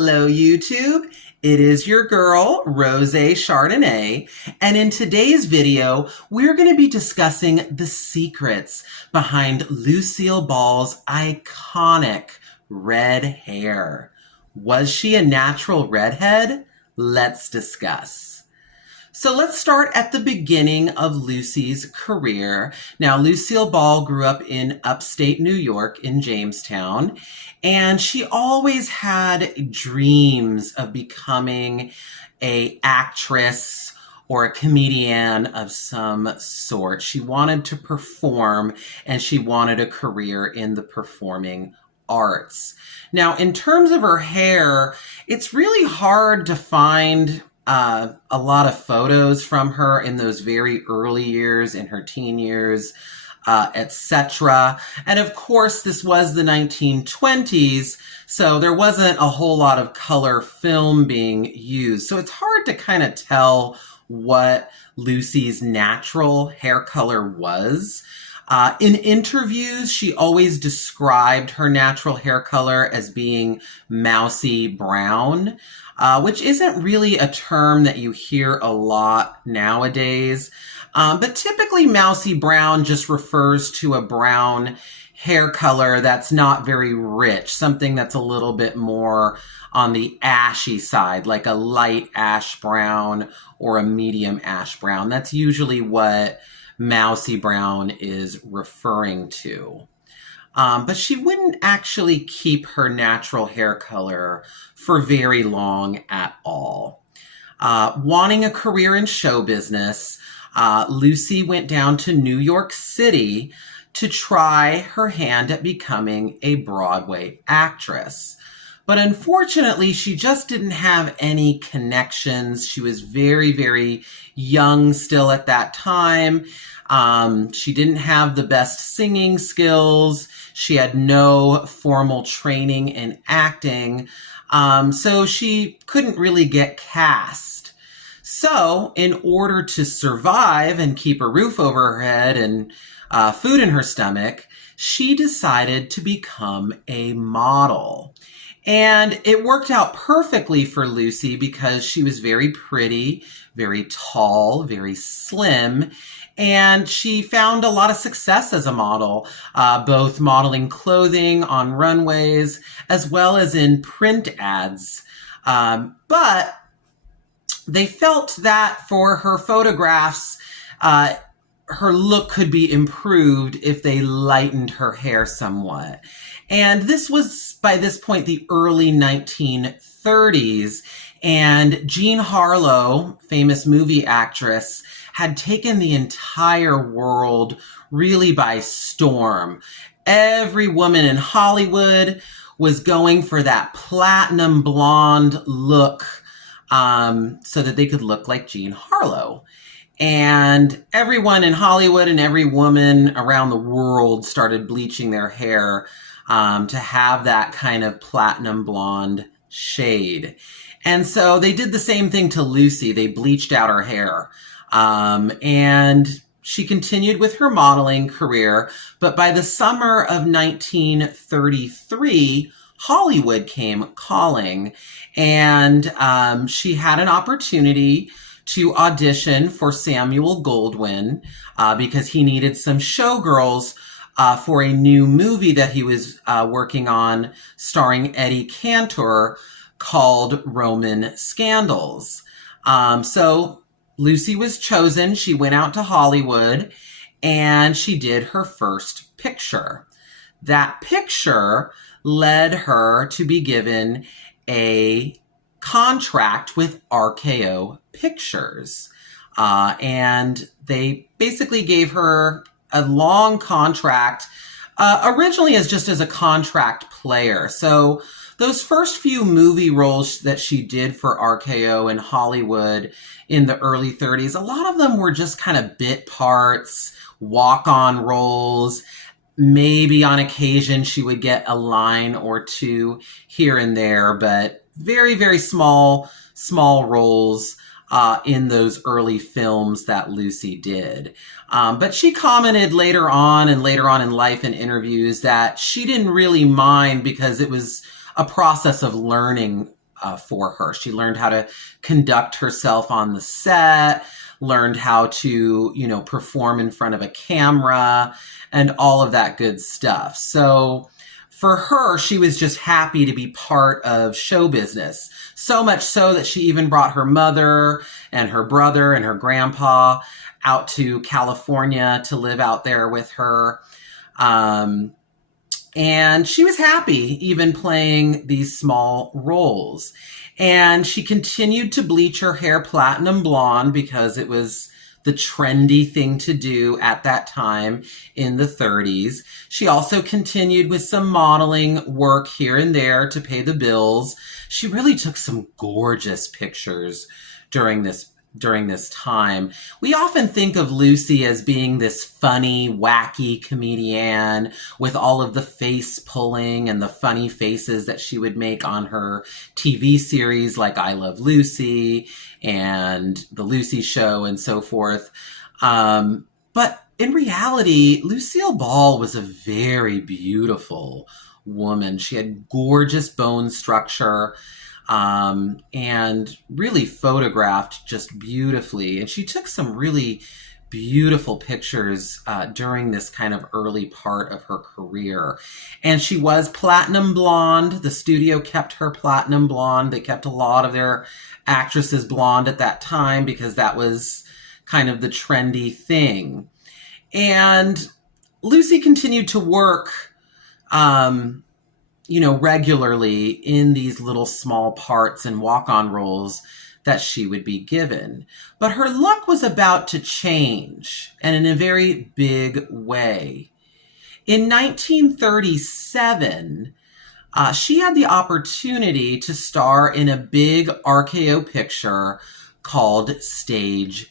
Hello, YouTube. It is your girl, Rose Chardonnay, and in today's video, we're going to be discussing the secrets behind Lucille Ball's iconic red hair. Was she a natural redhead? Let's discuss. So let's start at the beginning of Lucy's career. Now, Lucille Ball grew up in upstate New York in Jamestown, and she always had dreams of becoming an actress or a comedian of some sort. She wanted to perform, and she wanted a career in the performing arts. Now, in terms of her hair, it's really hard to find a lot of photos from her in those very early years, in her teen years, etc. And of course, this was the 1920s, so there wasn't a whole lot of color film being used. So it's hard to kind of tell what Lucy's natural hair color was. In interviews, she always described her natural hair color as being mousy brown, which isn't really a term that you hear a lot nowadays. But typically mousy brown just refers to a brown hair color that's not very rich, something that's a little bit more on the ashy side, like a light ash brown or a medium ash brown. That's usually what mousy brown is referring to. But she wouldn't actually keep her natural hair color for very long at all. Wanting a career in show business, Lucy went down to New York City to try her hand at becoming a Broadway actress. But unfortunately, she just didn't have any connections. She was very, very young still at that time. She didn't have the best singing skills. She had no formal training in acting. So she couldn't really get cast. So in order to survive and keep a roof over her head and food in her stomach, she decided to become a model. And it worked out perfectly for Lucy because she was very pretty, very tall, very slim, and she found a lot of success as a model, both modeling clothing on runways as well as in print ads. But they felt that for her photographs, her look could be improved if they lightened her hair somewhat. And this was, by this point, the early 1930s. And Jean Harlow, famous movie actress, had taken the entire world really by storm. Every woman in Hollywood was going for that platinum blonde look so that they could look like Jean Harlow. And everyone in Hollywood and every woman around the world started bleaching their hair to have that kind of platinum blonde shade. And so they did the same thing to Lucy. They bleached out her hair. And she continued with her modeling career. But by the summer of 1933, Hollywood came calling. And she had an opportunity to audition for Samuel Goldwyn because he needed some showgirls for a new movie that he was working on starring Eddie Cantor called Roman Scandals. So Lucy was chosen. She went out to Hollywood and she did her first picture. That picture led her to be given a contract with RKO Pictures. And they basically gave her a long contract, originally just as a contract player. So those first few movie roles that she did for RKO in Hollywood in the early 30s, a lot of them were just kind of bit parts, walk-on roles. Maybe on occasion she would get a line or two here and there, but very, very small roles in those early films that Lucy did. But she commented later on in life in interviews that she didn't really mind because it was a process of learning for her. She learned how to conduct herself on the set, learned how to, perform in front of a camera and all of that good stuff. So for her, she was just happy to be part of show business. So much so that she even brought her mother and her brother and her grandpa out to California to live out there with her. And she was happy even playing these small roles. And she continued to bleach her hair platinum blonde because it was the trendy thing to do at that time in the 30s. She also continued with some modeling work here and there to pay the bills. She really took some gorgeous pictures during this time. We often think of Lucy as being this funny, wacky comedian with all of the face pulling and the funny faces that she would make on her TV series like I Love Lucy and The Lucy Show and so forth. But in reality, Lucille Ball was a very beautiful woman. She had gorgeous bone structure. And really photographed just beautifully. And she took some really beautiful pictures during this kind of early part of her career. And she was platinum blonde. The studio kept her platinum blonde. They kept a lot of their actresses blonde at that time because that was kind of the trendy thing. And Lucy continued to work regularly in these little small parts and walk-on roles that she would be given. But her luck was about to change, and in a very big way. In 1937, she had the opportunity to star in a big RKO picture called Stage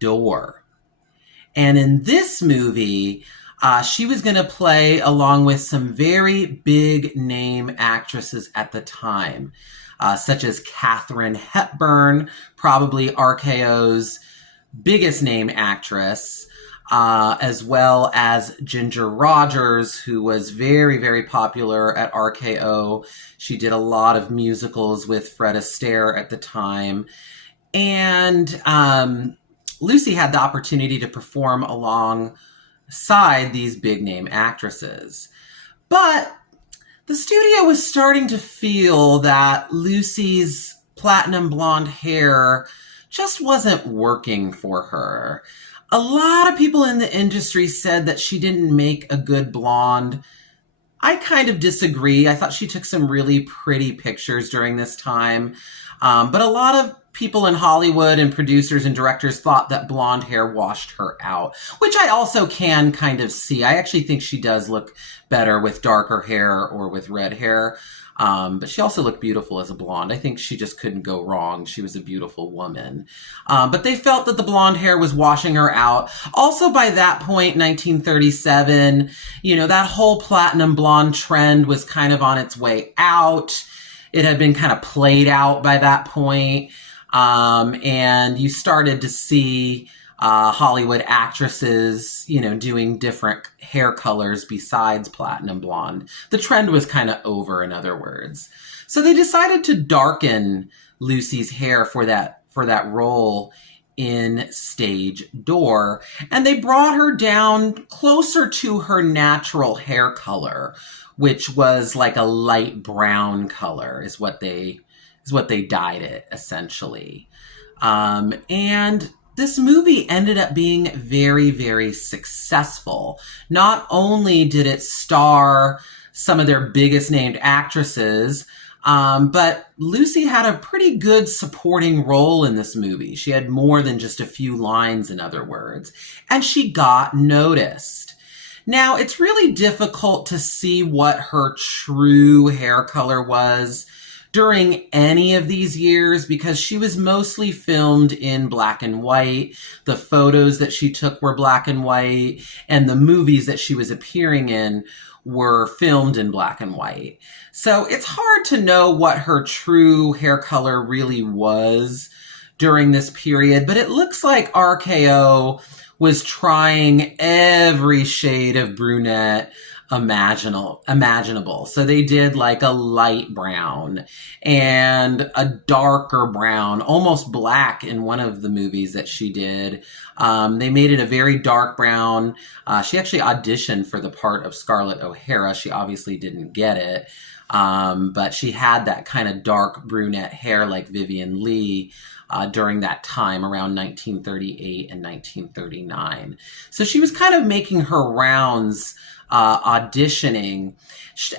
Door. And in this movie, she was going to play along with some very big name actresses at the time, such as Katharine Hepburn, probably RKO's biggest name actress, as well as Ginger Rogers, who was very, very popular at RKO. She did a lot of musicals with Fred Astaire at the time. And Lucy had the opportunity to perform alongside these big name actresses. But the studio was starting to feel that Lucy's platinum blonde hair just wasn't working for her. A lot of people in the industry said that she didn't make a good blonde. I kind of disagree. I thought she took some really pretty pictures during this time. But a lot of people in Hollywood and producers and directors thought that blonde hair washed her out, which I also can kind of see. I actually think she does look better with darker hair or with red hair. But she also looked beautiful as a blonde. I think she just couldn't go wrong. She was a beautiful woman. But they felt that the blonde hair was washing her out. Also, by that point, 1937, that whole platinum blonde trend was kind of on its way out. It had been kind of played out by that point. And you started to see Hollywood actresses, doing different hair colors besides platinum blonde. The trend was kind of over, in other words. So they decided to darken Lucy's hair for that role in Stage Door, and they brought her down closer to her natural hair color, which was like a light brown color, is what they dyed it, essentially. And this movie ended up being very, very successful. Not only did it star some of their biggest named actresses, but Lucy had a pretty good supporting role in this movie. She had more than just a few lines, in other words, and she got noticed. Now, it's really difficult to see what her true hair color was during any of these years because she was mostly filmed in black and white. The photos that she took were black and white, and the movies that she was appearing in were filmed in black and white. So it's hard to know what her true hair color really was during this period, but it looks like RKO was trying every shade of brunette imaginable. So they did like a light brown and a darker brown, almost black in one of the movies that she did. They made it a very dark brown. She actually auditioned for the part of Scarlett O'Hara. She obviously didn't get it. But she had that kind of dark brunette hair like Vivian Leigh during that time around 1938 and 1939. So she was kind of making her rounds auditioning.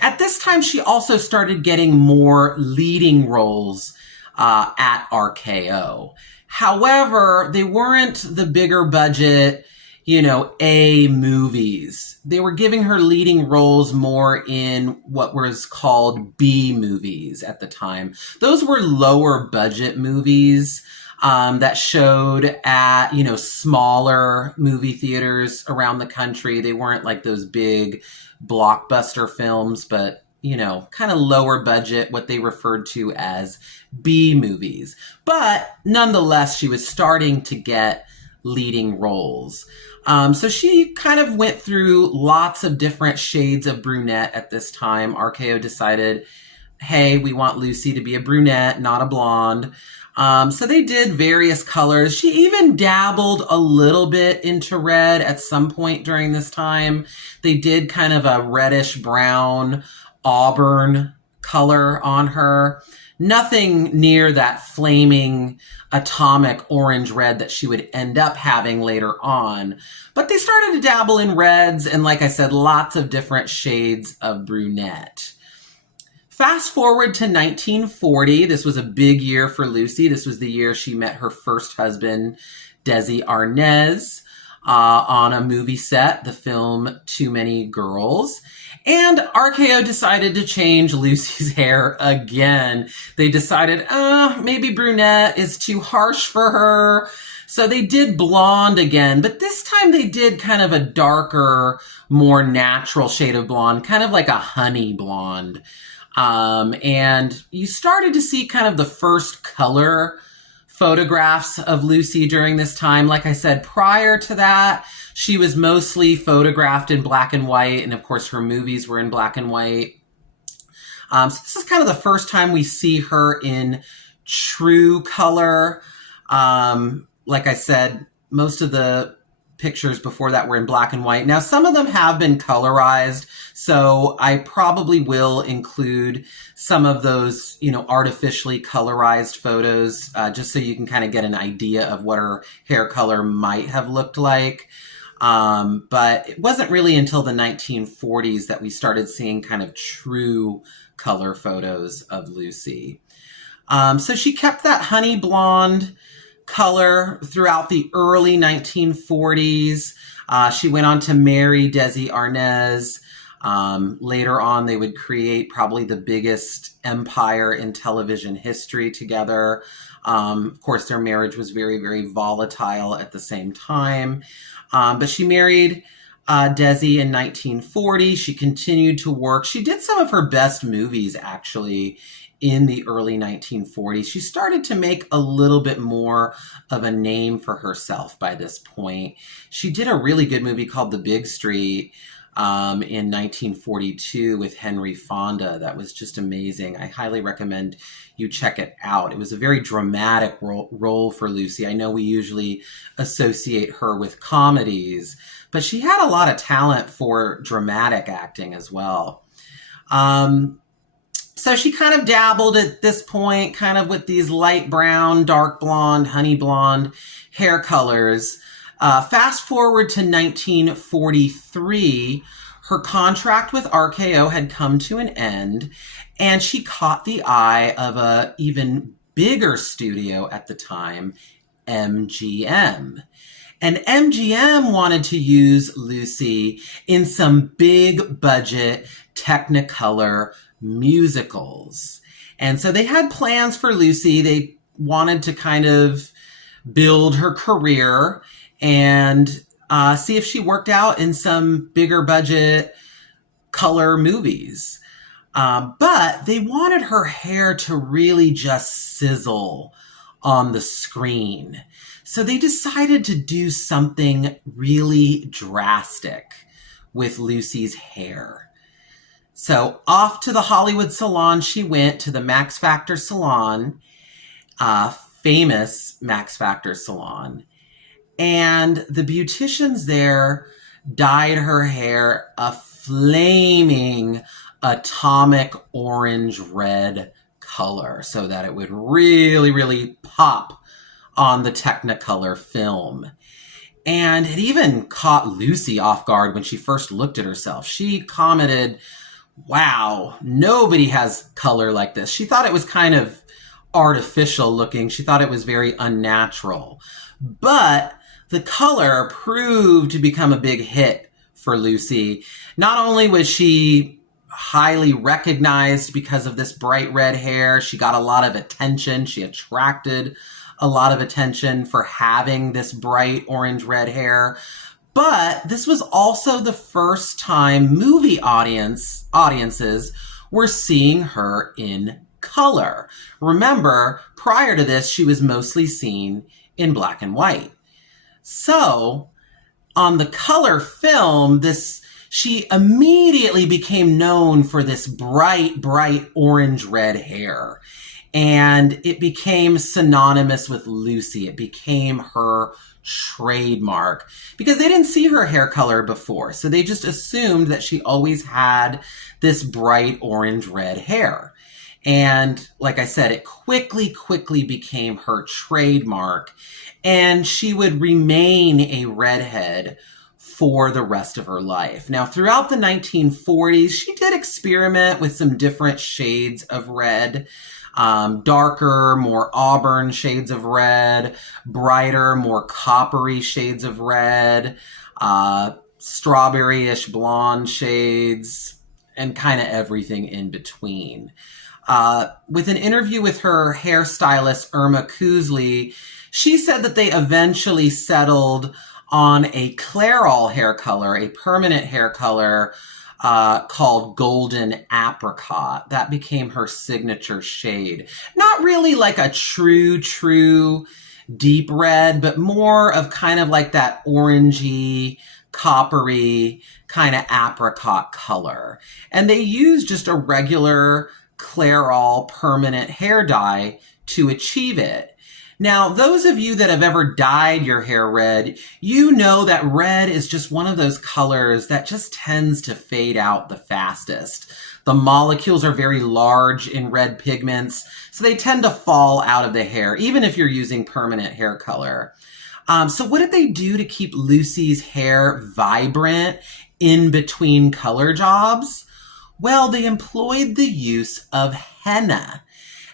At this time, she also started getting more leading roles at RKO. However, they weren't the bigger budget, A movies. They were giving her leading roles more in what was called B movies at the time. Those were lower budget movies that showed at, smaller movie theaters around the country. They weren't like those big blockbuster films, but kind of lower budget, what they referred to as B movies. But nonetheless, she was starting to get leading roles. So she kind of went through lots of different shades of brunette at this time. RKO decided, hey, we want Lucy to be a brunette, not a blonde. So they did various colors. She even dabbled a little bit into red at some point during this time. They did kind of a reddish brown auburn color on her. Nothing near that flaming atomic orange red that she would end up having later on. But they started to dabble in reds and, like I said, lots of different shades of brunette. Fast forward to 1940. This was a big year for Lucy. This was the year she met her first husband, Desi Arnaz, on a movie set, the film Too Many Girls. And RKO decided to change Lucy's hair again. They decided, maybe brunette is too harsh for her. So they did blonde again, but this time they did kind of a darker, more natural shade of blonde, kind of like a honey blonde. And you started to see kind of the first color photographs of Lucy during this time. Like I said, prior to that, she was mostly photographed in black and white. And of course, her movies were in black and white. So this is kind of the first time we see her in true color. Like I said, most of the pictures before that were in black and white. Now, some of them have been colorized, so I probably will include some of those, artificially colorized photos, just so you can kind of get an idea of what her hair color might have looked like. But it wasn't really until the 1940s that we started seeing kind of true color photos of Lucy. So she kept that honey blonde color throughout the early 1940s. She went on to marry Desi Arnaz. Later on, they would create probably the biggest empire in television history together. Of course, their marriage was very, very volatile at the same time. But she married Desi in 1940. She continued to work. She did some of her best movies, actually, in the early 1940s. She started to make a little bit more of a name for herself by this point. She did a really good movie called The Big Street in 1942 with Henry Fonda. That was just amazing. I highly recommend you check it out. It was a very dramatic role for Lucy. I know we usually associate her with comedies, but she had a lot of talent for dramatic acting as well. So she kind of dabbled at this point, kind of with these light brown, dark blonde, honey blonde hair colors. Fast forward to 1943, her contract with RKO had come to an end, and she caught the eye of a even bigger studio at the time, MGM. And MGM wanted to use Lucy in some big budget Technicolor musicals. And so they had plans for Lucy. They wanted to kind of build her career and see if she worked out in some bigger budget color movies. But they wanted her hair to really just sizzle on the screen. So they decided to do something really drastic with Lucy's hair. So off to the Hollywood salon she went, to the Max Factor salon, famous Max Factor salon. And the beauticians there dyed her hair a flaming atomic orange red color so that it would really, really pop on the Technicolor film. And it even caught Lucy off guard when she first looked at herself. She commented, wow, nobody has color like this. She thought it was kind of artificial looking. She thought it was very unnatural. But the color proved to become a big hit for Lucy. Not only was she highly recognized because of this bright red hair, she got a lot of attention. She attracted a lot of attention for having this bright orange red hair. But this was also the first time movie audiences were seeing her in color. Remember, prior to this, she was mostly seen in black and white. So, on the color film, she immediately became known for this bright, bright orange red hair. And it became synonymous with Lucy. It became her trademark because they didn't see her hair color before. So they just assumed that she always had this bright orange red hair. And like I said, it quickly became her trademark. And she would remain a redhead for the rest of her life. Now, throughout the 1940s, she did experiment with some different shades of red. Darker, more auburn shades of red, brighter, more coppery shades of red, strawberry-ish blonde shades, and kind of everything in between. With an interview with her hairstylist, Irma Kuzli, she said that they eventually settled on a Clairol hair color, a permanent hair color, called Golden Apricot. That became her signature shade. Not really like a true deep red, but more of kind of like that orangey, coppery kind of apricot color. And they used just a regular Clairol permanent hair dye to achieve it. Now, those of you that have ever dyed your hair red, you know that red is just one of those colors that just tends to fade out the fastest. The molecules are very large in red pigments, so they tend to fall out of the hair, even if you're using permanent hair color. So what did they do to keep Lucy's hair vibrant in between color jobs? Well, they employed the use of henna.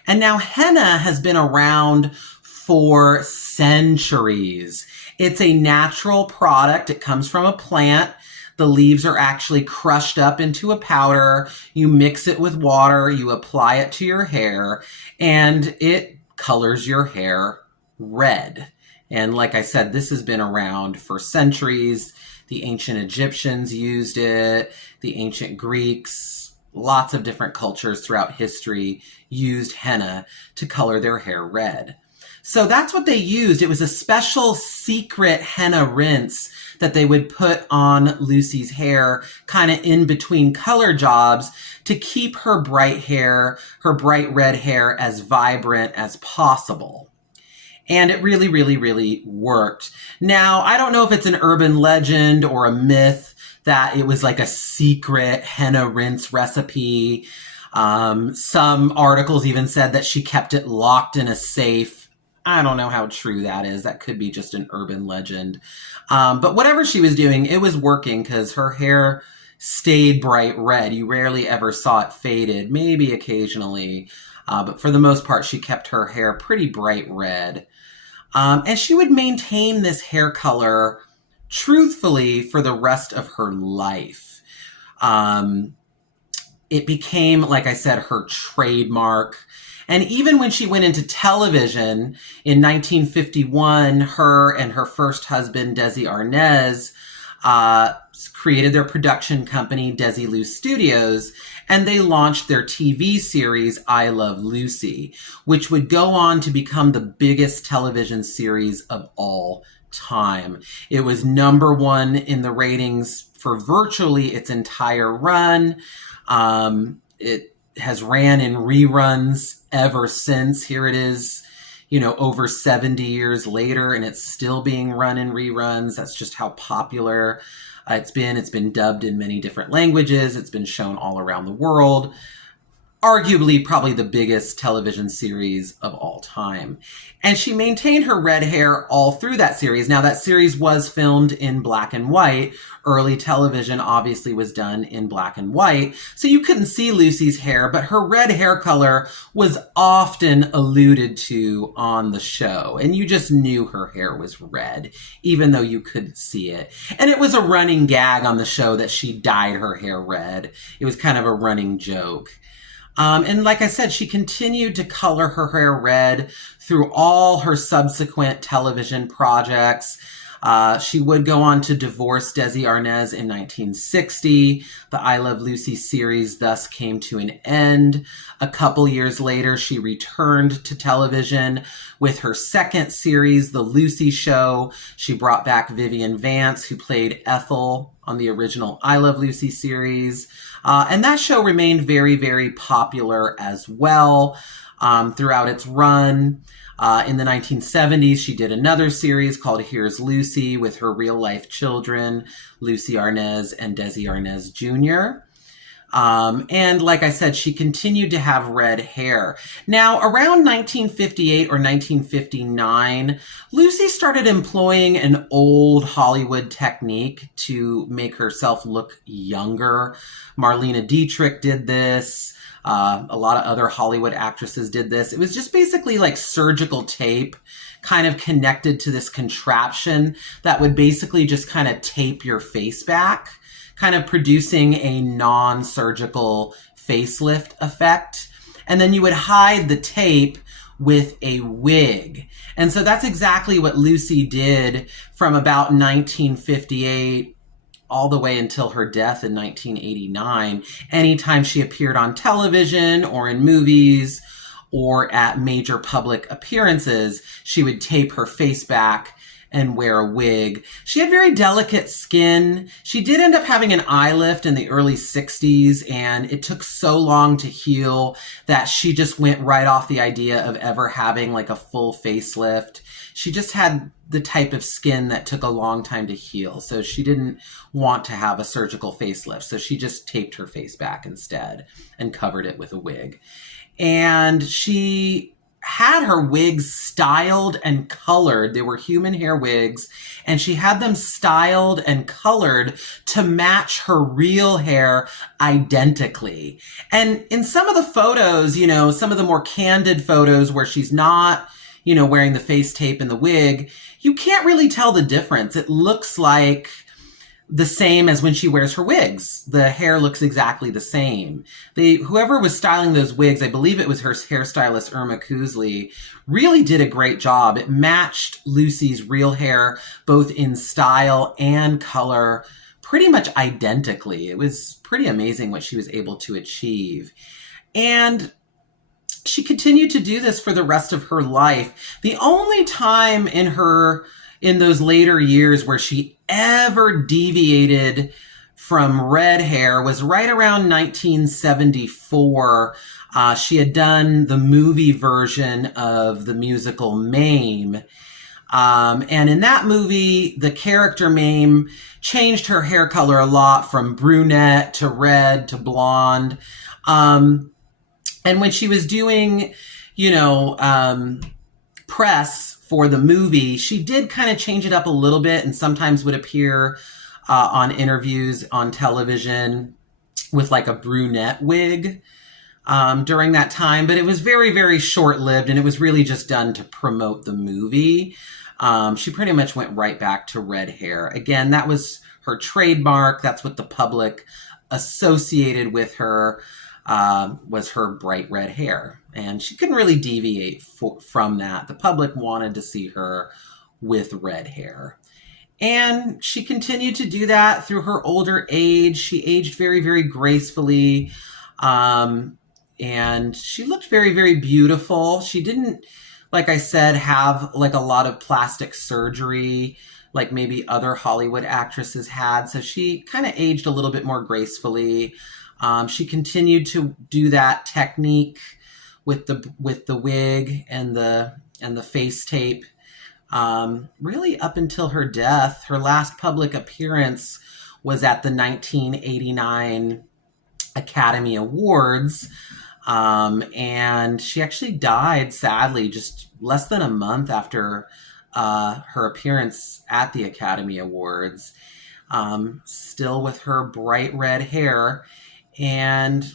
And now henna has been around for centuries. It's a natural product. It comes from a plant. The leaves are actually crushed up into a powder. You mix it with water, you apply it to your hair, and it colors your hair red. And like I said, this has been around for centuries. The ancient Egyptians used it, the ancient Greeks, lots of different cultures throughout history used henna to color their hair red. So that's what they used. It was a special secret henna rinse that they would put on Lucy's hair kind of in between color jobs to keep her bright hair, her bright red hair, as vibrant as possible. And it really worked. Now, I don't know if it's an urban legend or a myth that it was like a secret henna rinse recipe. Some articles even said that she kept it locked in a safe. I don't know how true that is. That could be just an urban legend. But whatever she was doing, it was working because her hair stayed bright red. You rarely ever saw it faded, maybe occasionally. But for the most part, she kept her hair pretty bright red. And she would maintain this hair color truthfully for the rest of her life. It became, like I said, her trademark. And even when she went into television in 1951, her and her first husband, Desi Arnaz, created their production company, Desilu Studios, and they launched their TV series, I Love Lucy, which would go on to become the biggest television series of all time. It was #1 in the ratings for virtually its entire run. It has ran in reruns ever since. Here it is, over 70 years later, and it's still being run in reruns. That's just how popular it's been. It's been dubbed in many different languages. It's been shown all around the world. Arguably, probably the biggest television series of all time. And she maintained her red hair all through that series. Now, that series was filmed in black and white. Early television obviously was done in black and white, so you couldn't see Lucy's hair, but her red hair color was often alluded to on the show, and you just knew her hair was red, even though you couldn't see it. And it was a running gag on the show that she dyed her hair red. It was kind of a running joke. And like I said, she continued to color her hair red through all her subsequent television projects. She would go on to divorce Desi Arnaz in 1960. The I Love Lucy series thus came to an end. A couple years later, she returned to television with her second series, The Lucy Show. She brought back Vivian Vance, who played Ethel on the original I Love Lucy series. And that show remained very, very popular as well throughout its run. In the 1970s, she did another series called Here's Lucy with her real-life children, Lucy Arnaz and Desi Arnaz Jr. And like I said, she continued to have red hair. Now, around 1958 or 1959, Lucy started employing an old Hollywood technique to make herself look younger. Marlene Dietrich did this. A lot of other Hollywood actresses did this. It was just basically like surgical tape kind of connected to this contraption that would basically just kind of tape your face back, kind of producing a non-surgical facelift effect. And then you would hide the tape with a wig. And so that's exactly what Lucy did from about 1958 all the way until her death in 1989. Anytime she appeared on television or in movies or at major public appearances, she would tape her face back and wear a wig. She had very delicate skin. She did end up having an eye lift in the early 60s, and it took so long to heal that she just went right off the idea of ever having like a full facelift. She just had the type of skin that took a long time to heal, so she didn't want to have a surgical facelift, so she just taped her face back instead and covered it with a wig. And she had her wigs styled and colored. They were human hair wigs, and she had them styled and colored to match her real hair identically. And in some of the photos, some of the more candid photos where she's not, wearing the face tape and the wig, you can't really tell the difference. It looks like the same as when she wears her wigs. The hair looks exactly the same. Whoever was styling those wigs, I believe it was her hairstylist Irma Kuzley, really did a great job. It matched Lucy's real hair both in style and color pretty much identically. It was pretty amazing what she was able to achieve. And she continued to do this for the rest of her life. The only time in those later years where she ever deviated from red hair was right around 1974. She had done the movie version of the musical Mame. And in that movie, the character Mame changed her hair color a lot from brunette to red to blonde. And when she was doing, press for the movie, she did kind of change it up a little bit and sometimes would appear on interviews on television with like a brunette wig during that time. But it was very, very short-lived, and it was really just done to promote the movie. She pretty much went right back to red hair. Again, that was her trademark. That's what the public associated with her. Was her bright red hair. And she couldn't really deviate from that. The public wanted to see her with red hair. And she continued to do that through her older age. She aged very, very gracefully. And she looked very, very beautiful. She didn't like I said, have like a lot of plastic surgery, like maybe other Hollywood actresses had. So she kind of aged a little bit more gracefully. She continued to do that technique with the wig and the face tape, really up until her death. Her last public appearance was at the 1989 Academy Awards. And she actually died, sadly, just less than a month after her appearance at the Academy Awards, still with her bright red hair. And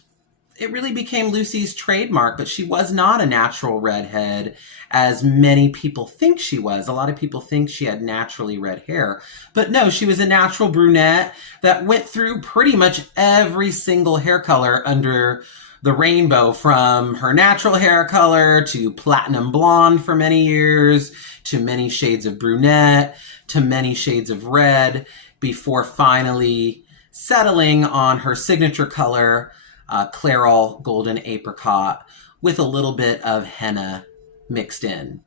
it really became Lucy's trademark, but she was not a natural redhead, as many people think she was. A lot of people think she had naturally red hair, but no, she was a natural brunette that went through pretty much every single hair color under the rainbow, from her natural hair color to platinum blonde for many years, to many shades of brunette, to many shades of red, before finally settling on her signature color, Clairol Golden Apricot, with a little bit of henna mixed in.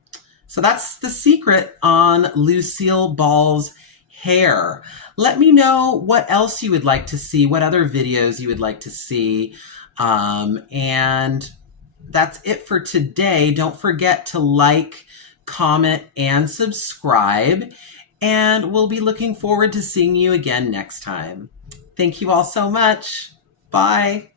So that's the secret on Lucille Ball's hair. Let me know what else you would like to see, what other videos you would like to see. And that's it for today. Don't forget to like, comment, and subscribe. And we'll be looking forward to seeing you again next time. Thank you all so much. Bye.